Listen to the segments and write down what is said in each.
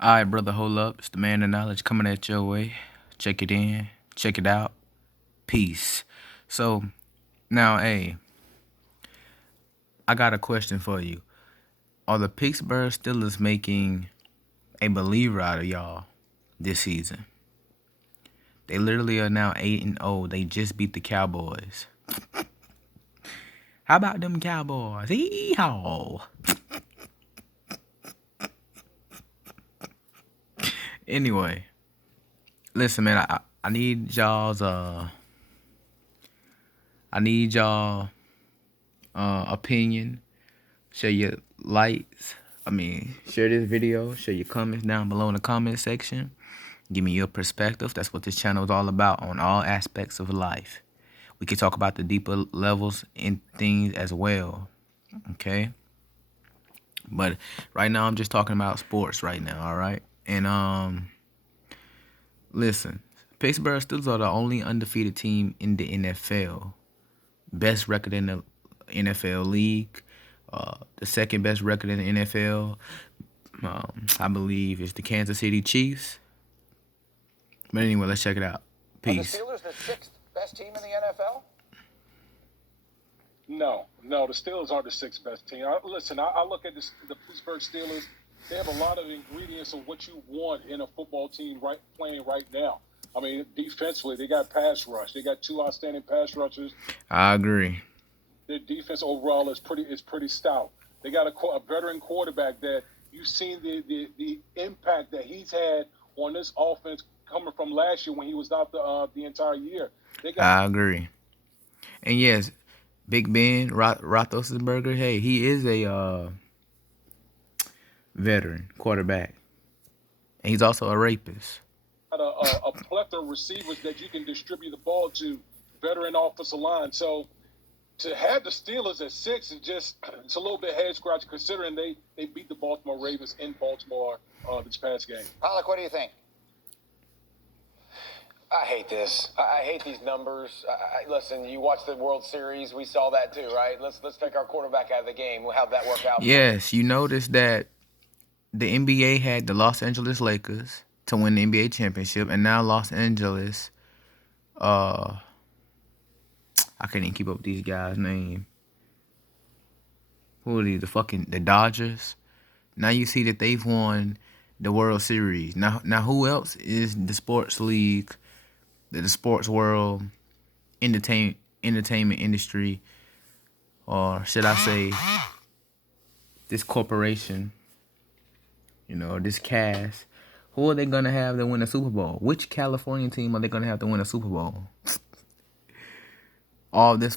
All right, brother, hold up. It's the man of knowledge coming at your way. Check it in, check it out. Peace. So, now, hey, I got a question for you. Are the Pittsburgh Steelers making a believer out of y'all this season? They literally are now 8-0. They just beat the Cowboys. How about them Cowboys? Yeehaw. Anyway, listen, man, I need y'all's opinion. Share your likes. Share this video. Share your comments down below in the comment section. Give me your perspective. That's what this channel is all about, on all aspects of life. We can talk about the deeper levels in things as well. Okay? But right now I'm just talking about sports right now, all right? And listen, Pittsburgh Steelers are the only undefeated team in the NFL. Best record in the NFL league. The second best record in the NFL, I believe, is the Kansas City Chiefs. But anyway, let's check it out. Peace. Are the Steelers the sixth best team in the NFL? No, the Steelers aren't the sixth best team. Listen, I look at the Pittsburgh Steelers. They have a lot of ingredients of what you want in a football team playing right now. I mean, defensively, they got pass rush. They got two outstanding pass rushers. I agree. Their defense overall is pretty stout. They got a veteran quarterback that you've seen the impact that he's had on this offense coming from last year when he was out the entire year. I agree. And yes, Big Ben Roethlisberger, hey, he is a veteran quarterback. And he's also a rapist. A plethora of receivers that you can distribute the ball to, veteran offensive line. So to have the Steelers at 6 is it's a little bit head scratching considering they beat the Baltimore Ravens in Baltimore this past game. Pollock, what do you think? I hate this. I hate these numbers. Listen, you watched the World Series. We saw that too, right? Let's take our quarterback out of the game. How'd that work out? Yes, you noticed that the NBA had the Los Angeles Lakers to win the NBA championship, and now Los Angeles, I can't even keep up with these guys' name. Who are these? The Dodgers. Now you see that they've won the World Series. Now who else is the sports league, the sports world, entertainment industry, or should I say, this corporation, this cast? Who are they gonna have to win a Super Bowl? Which California team are they gonna have to win a Super Bowl? All this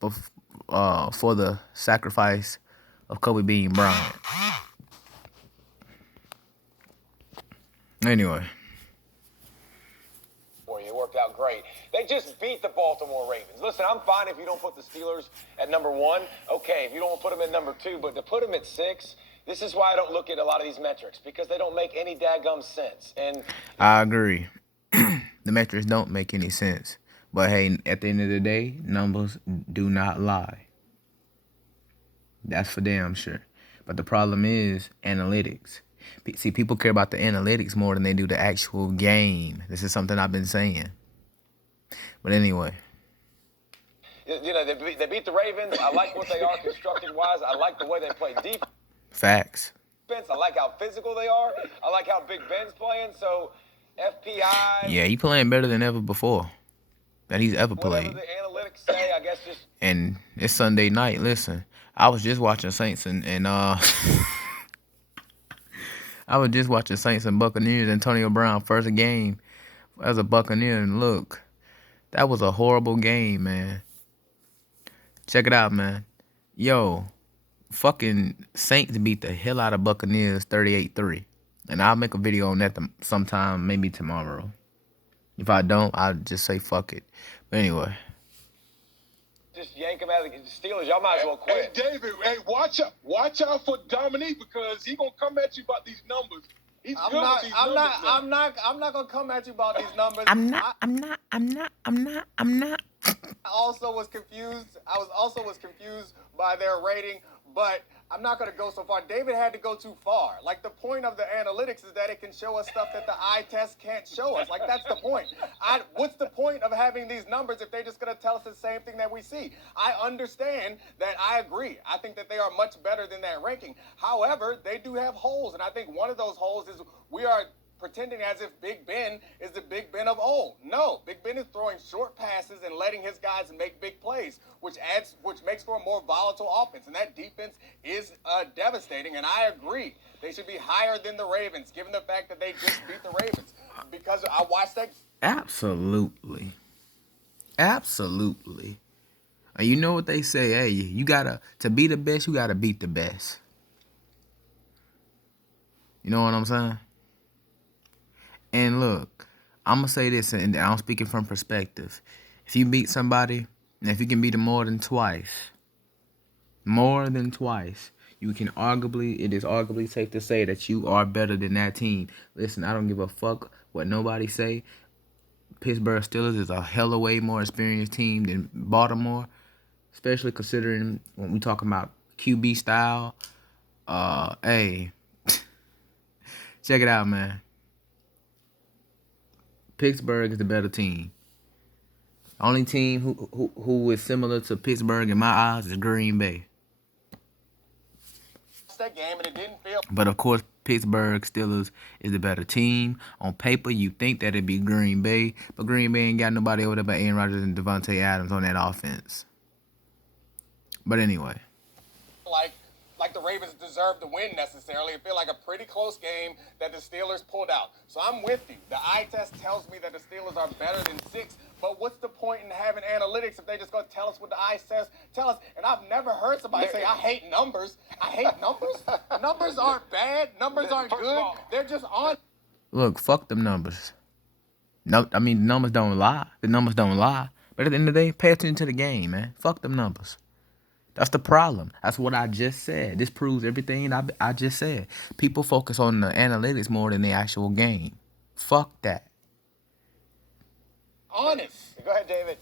for the sacrifice of Kobe Bean Bryant. Anyway. It worked out great. They just beat the Baltimore Ravens. Listen, I'm fine if you don't put the Steelers at number 1. Okay, if you don't put them at number 2, but to put them at 6, this is why I don't look at a lot of these metrics, because they don't make any daggum sense. And I agree. The metrics don't make any sense. But hey, at the end of the day, numbers do not lie. That's for damn sure. But the problem is analytics. See, people care about the analytics more than they do the actual game. This is something I've been saying. But anyway. They beat the Ravens. I like what they are constructed-wise. I like the way they play defense. Facts. I like how physical they are. I like how Big Ben's playing. So, FPI. Yeah, he playing better than ever before. That he's ever played. Whatever the analytics say, I guess just. And it's Sunday night. Listen, I was just watching Saints and I was just watching Saints and Buccaneers. Antonio Brown first game as a Buccaneer, and look, that was a horrible game, man. Check it out, man. Yo, fucking Saints beat the hell out of Buccaneers 38-3. And I'll make a video on that sometime, maybe tomorrow. If I don't, I'll just say fuck it. But anyway. Just yank him out of the Steelers. Y'all might as well quit. Hey, David, watch out for Dominique, because he's gonna come at you about these numbers. He's good with these numbers. I'm not gonna come at you about these numbers. I'm not. I was also confused by their rating, but I'm not going to go so far. David had to go too far. Like, the point of the analytics is that it can show us stuff that the eye test can't show us. Like, that's the point. What's the point of having these numbers if they're just going to tell us the same thing that we see? I understand that. I agree. I think that they are much better than that ranking. However, they do have holes, and I think one of those holes is we are pretending as if Big Ben is the Big Ben of old. No, Big Ben is throwing short passes and letting his guys make big plays, which makes for a more volatile offense. And that defense is devastating. And I agree, they should be higher than the Ravens, given the fact that they just beat the Ravens. Because I watched that. Absolutely. Absolutely. And you know what they say, hey, to be the best, you gotta beat the best. You know what I'm saying? And look, I'm going to say this, and I'm speaking from perspective. If you beat somebody, and if you can beat them more than twice, it is arguably safe to say that you are better than that team. Listen, I don't give a fuck what nobody say. Pittsburgh Steelers is a hella way more experienced team than Baltimore, especially considering when we talking about QB style. Hey, check it out, man. Pittsburgh is the better team. Only team who is similar to Pittsburgh in my eyes is Green Bay. That game and it didn't feel. But of course, Pittsburgh Steelers is the better team. On paper, you think that it'd be Green Bay, but Green Bay ain't got nobody over there but Aaron Rodgers and Devontae Adams on that offense. But anyway. Like the Ravens deserve to win necessarily. It feel like a pretty close game that the Steelers pulled out. So I'm with you. The eye test tells me that the Steelers are better than 6. But what's the point in having analytics if they just going to tell us what the eye test tell us? And I've never heard somebody say, I hate numbers. I hate numbers. Numbers aren't bad. Numbers aren't good. They're just on. Look, fuck them numbers. No, I mean, the numbers don't lie. The numbers don't lie. But at the end of the day, pay attention to the game, man. Fuck them numbers. That's the problem. That's what I just said. This proves everything I just said. People focus on the analytics more than the actual game. Fuck that. Honest. Go ahead, David.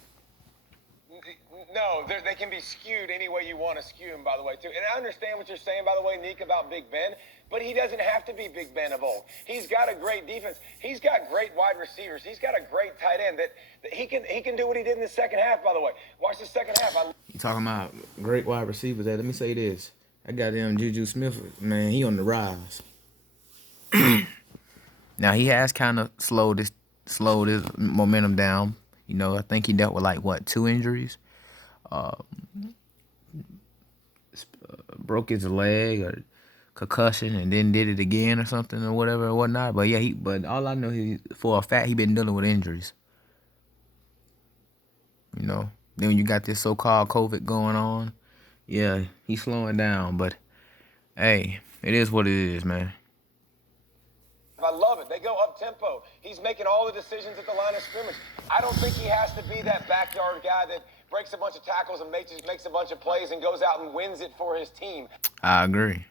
No, they can be skewed any way you want to skew them, by the way, too. And I understand what you're saying, by the way, Nick, about Big Ben, but he doesn't have to be Big Ben of old. He's got a great defense. He's got great wide receivers. He's got a great tight end that he can do what he did in the second half, by the way. Watch the second half. You talking about great wide receivers. Let me say this. I got them Juju Smith, man, he on the rise. Now, he has kind of slowed his momentum down. You know, I think he dealt with, 2 injuries? Broke his leg or concussion and then did it again or something or whatever or whatnot. But yeah, but all I know for a fact he been dealing with injuries. You know, then when you got this so-called COVID going on, yeah, he's slowing down. But hey, it is what it is, man. I love it. They go up-tempo. He's making all the decisions at the line of scrimmage. I don't think he has to be that backyard guy that breaks a bunch of tackles and makes a bunch of plays and goes out and wins it for his team. I agree.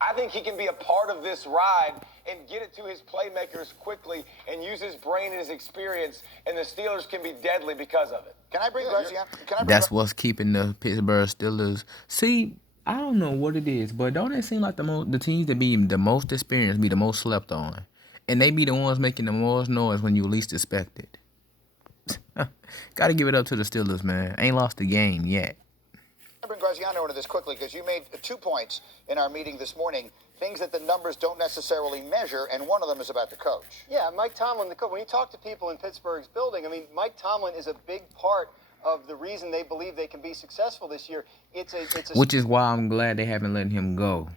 I think he can be a part of this ride and get it to his playmakers quickly and use his brain and his experience, and the Steelers can be deadly because of it. Can I bring Graziano? That's what's keeping the Pittsburgh Steelers. See, I don't know what it is, but don't it seem like the teams that be the most experienced be the most slept on? And they be the ones making the most noise when you least expect it. Got to give it up to the Steelers, man. Ain't lost the game yet. I bring Graziano into this quickly because you made 2 points in our meeting this morning, things that the numbers don't necessarily measure, and one of them is about the coach. Yeah, Mike Tomlin, the coach. When you talk to people in Pittsburgh's building, I mean, Mike Tomlin is a big part of the reason they believe they can be successful this year. Which is why I'm glad they haven't let him go.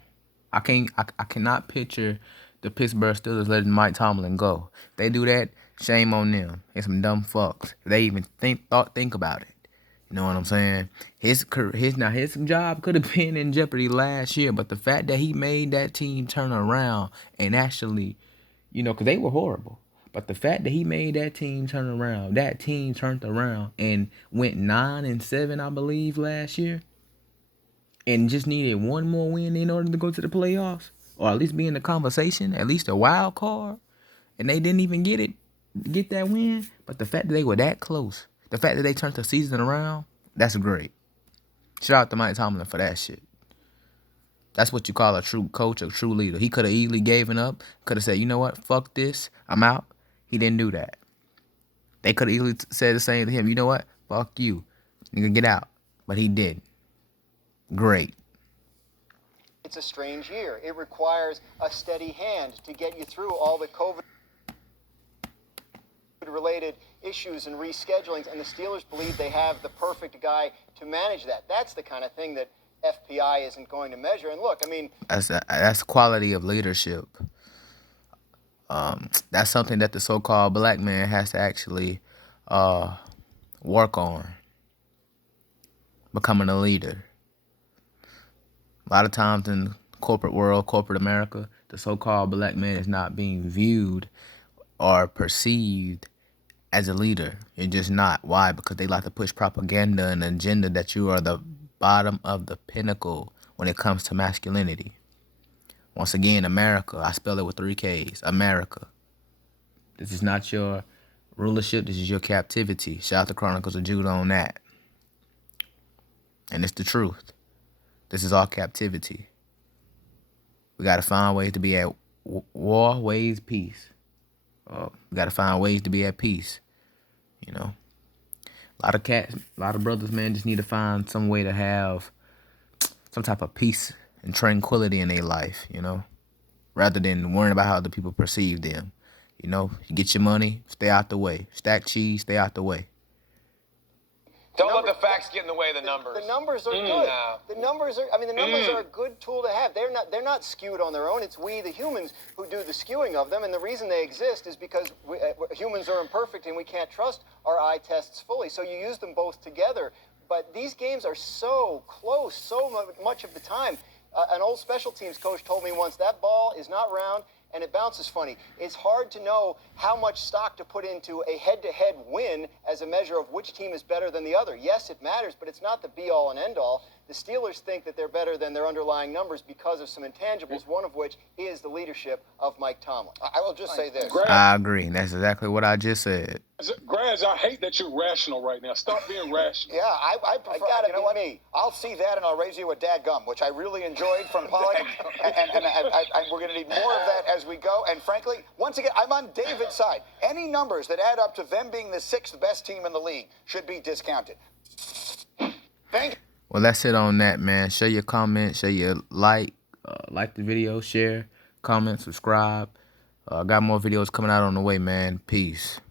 I cannot picture the Pittsburgh Steelers letting Mike Tomlin go. If they do that, shame on them. They're some dumb fucks. If they even think about it. You know what I'm saying? His job could have been in jeopardy last year, but the fact that he made that team turn around and actually, because they were horrible. But the fact that he made that team turn around, and went 9-7, I believe, last year, and just needed one more win in order to go to the playoffs, or at least be in the conversation, at least a wild card, and they didn't even get that win. But the fact that they were that close, the fact that they turned the season around, that's great. Shout out to Mike Tomlin for that shit. That's what you call a true coach, a true leader. He could have easily given up, could have said, you know what, fuck this, I'm out. He didn't do that. They could have easily said the same to him, you know what, fuck you, nigga, get out. But he didn't. Great. It's a strange year. It requires a steady hand to get you through all the COVID-related issues and reschedulings, and the Steelers believe they have the perfect guy to manage that. That's the kind of thing that FPI isn't going to measure. And look, I mean, that's quality of leadership. That's something that the so-called black man has to actually work on. Becoming a leader. A lot of times in corporate world, corporate America, the so-called black man is not being viewed or perceived as a leader. You're just not. Why? Because they like to push propaganda and agenda that you are the bottom of the pinnacle when it comes to masculinity. Once again, America. I spell it with 3 Ks. America. This is not your rulership. This is your captivity. Shout out to Chronicles of Judah on that. And it's the truth. This is all captivity. We got to find ways to be at war, ways, peace. We got to find ways to be at peace. You know, a lot of cats, a lot of brothers, man, just need to find some way to have some type of peace and tranquility in their life, you know, rather than worrying about how other people perceive them. You know, you get your money, stay out the way. Stack cheese, stay out the way. Don't let the facts get in the way of the numbers. The numbers are good. No. The numbers are. I mean, the numbers are a good tool to have. They're not skewed on their own. It's we, the humans, who do the skewing of them. And the reason they exist is because humans are imperfect and we can't trust our eye tests fully. So you use them both together. But these games are so close, so much of the time. An old special teams coach told me once that ball is not round and it bounces funny. It's hard to know how much stock to put into a head-to-head win as a measure of which team is better than the other. Yes, it matters, but it's not the be-all and end-all. The Steelers think that they're better than their underlying numbers because of some intangibles, one of which is the leadership of Mike Tomlin. I will just say this. I agree. That's exactly what I just said. Graz, I hate that you're rational right now. Stop being rational. Yeah, I prefer. gotta You know be what? me. I'll see that and I'll raise you a dadgum, which I really enjoyed from Pollock. and we're going to need more of that as we go. And frankly, once again, I'm on David's side. Any numbers that add up to them being the 6th best team in the league should be discounted. Thank you. Well, that's it on that, man. Share your comment, share your like the video, share, comment, subscribe. Got more videos coming out on the way, man. Peace.